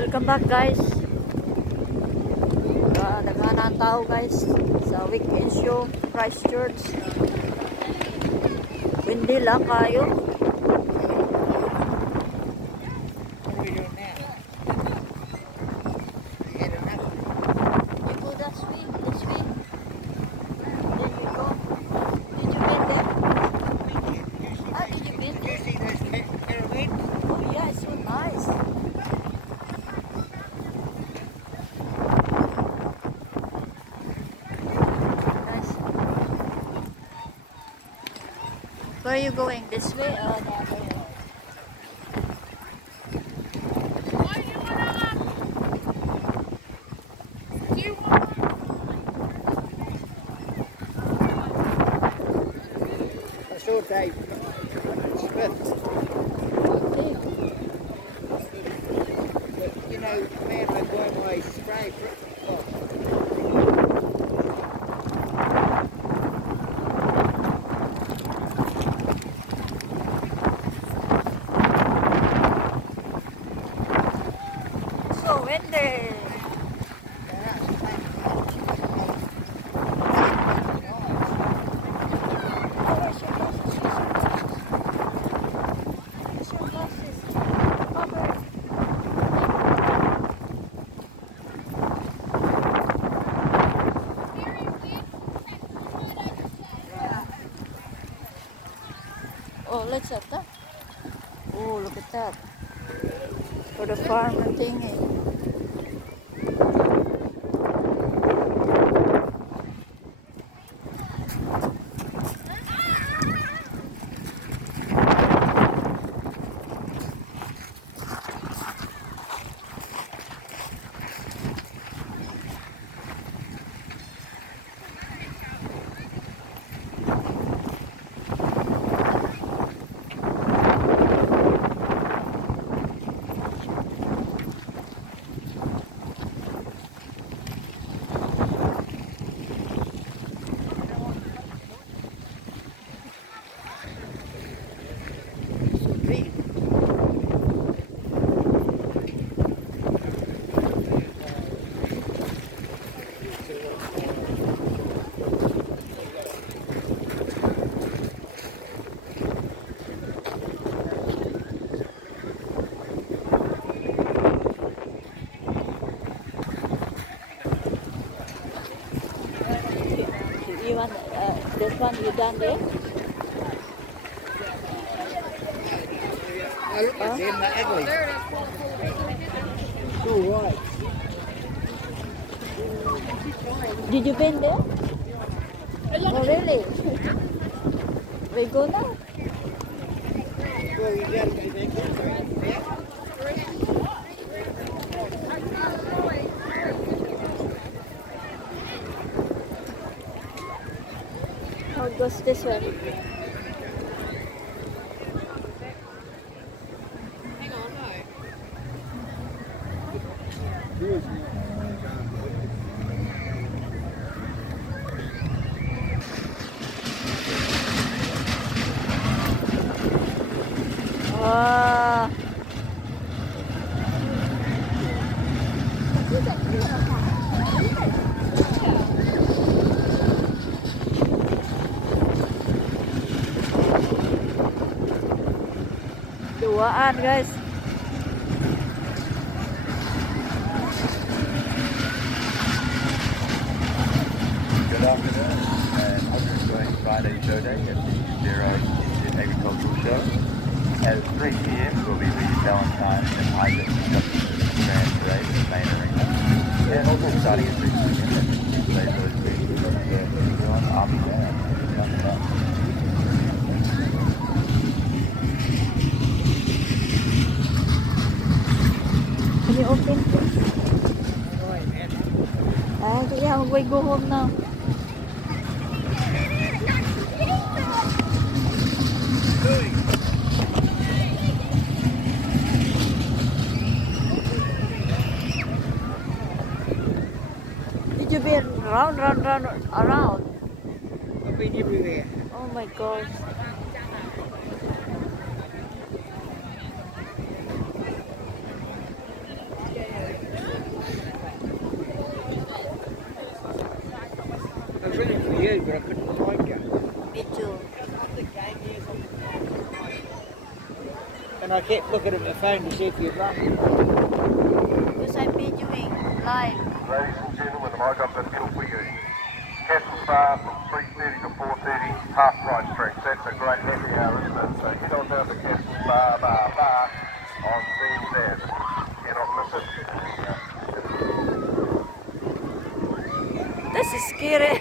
Welcome back guys. Daghan ang tao guys sa weekend show Christchurch. Windy lang kayo. What are we doing now? Heading up. You go that way, this way. Then we go. Did you been there? Ah, did you been Do you there? see those caravans? Oh yeah, it's so nice. Nice. Where are you going? This way or the other way? I saw Dave Smith. Big. But, you know, man, I buy my spray. So when the oh, let's have that. Oh, look at that. For the farmer thingy. You want this one? You done there? I look at them, they're ugly. All right. Did you been there? Oh really? We go now. Well, you got to be there. Yeah. Oh, it goes this way. Wow. Duaan guys. Good afternoon, and hope you're enjoying Friday show day at the Zero Indian Agricultural Show. At 3 p.m. we'll be the Valentine's and Isaac Grand Parade in the main arena. And also starting at 3 p.m. at the Tuesday Village Beach, where everyone Army Band is coming up. Can you open? All right, man. Yeah, we go home now. Did you been round, around? I've been everywhere. Oh my gosh. you, but I couldn't find you. Me too. And I kept looking at my phone to see if you'd run. Because I'm videoing live. Ladies and gentlemen, have I got the deal for you? Castle Spa from 3:30 to 4:30, half price drinks. That's a great happy hour, isn't it? So head on down to Castle Spa Bar on VZ. Cannot miss it. This is scary.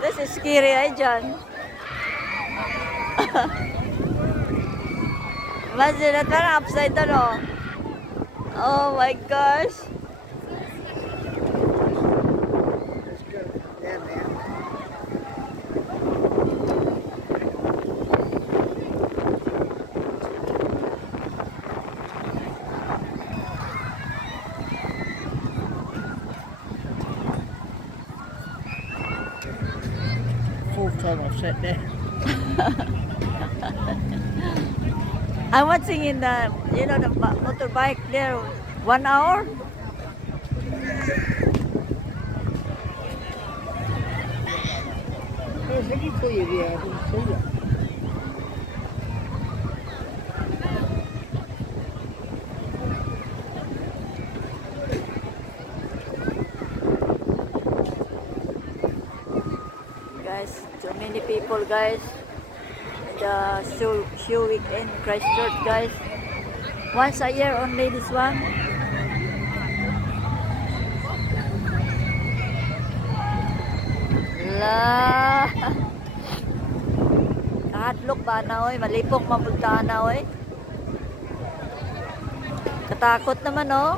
This is scary, eh, John? Imagine that parang upside down, oh. Oh my gosh. Let's go down there. Fourth time I've sat there. I'm watching in the, the motorbike there. 1 hour? I was looking for you there, I didn't see you. Guys, too many people, guys. The show weekend Christchurch, guys. Once a year only this one. La. Kahadlok ba na oy, malipong mabultaan na oy. Katakot naman oh.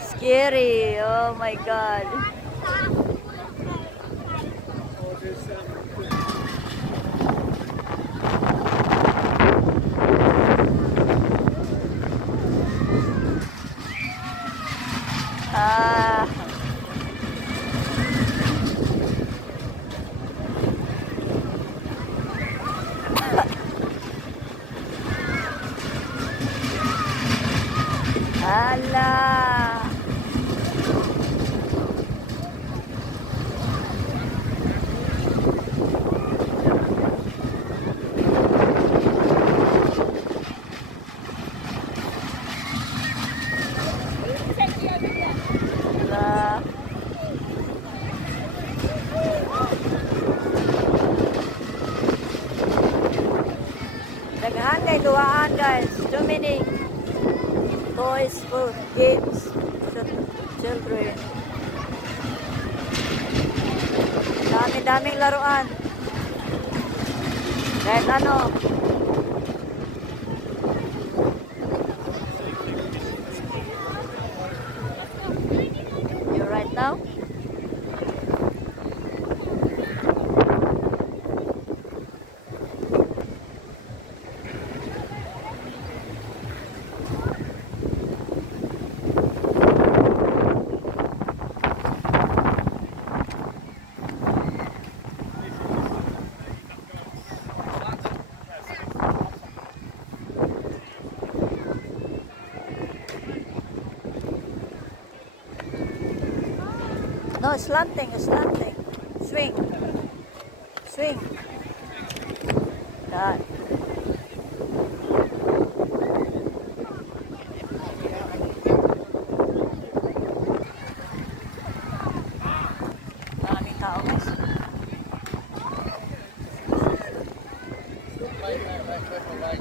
Scary. Oh my god. Ah. Ala. Ala. Daghan kay duaan, guys. Too many toys for games for children. Dami-daming laruan. Kahit ano. You right now? No, slanting, slanting. Swing. Swing. That. Maraming tao, guys. Right,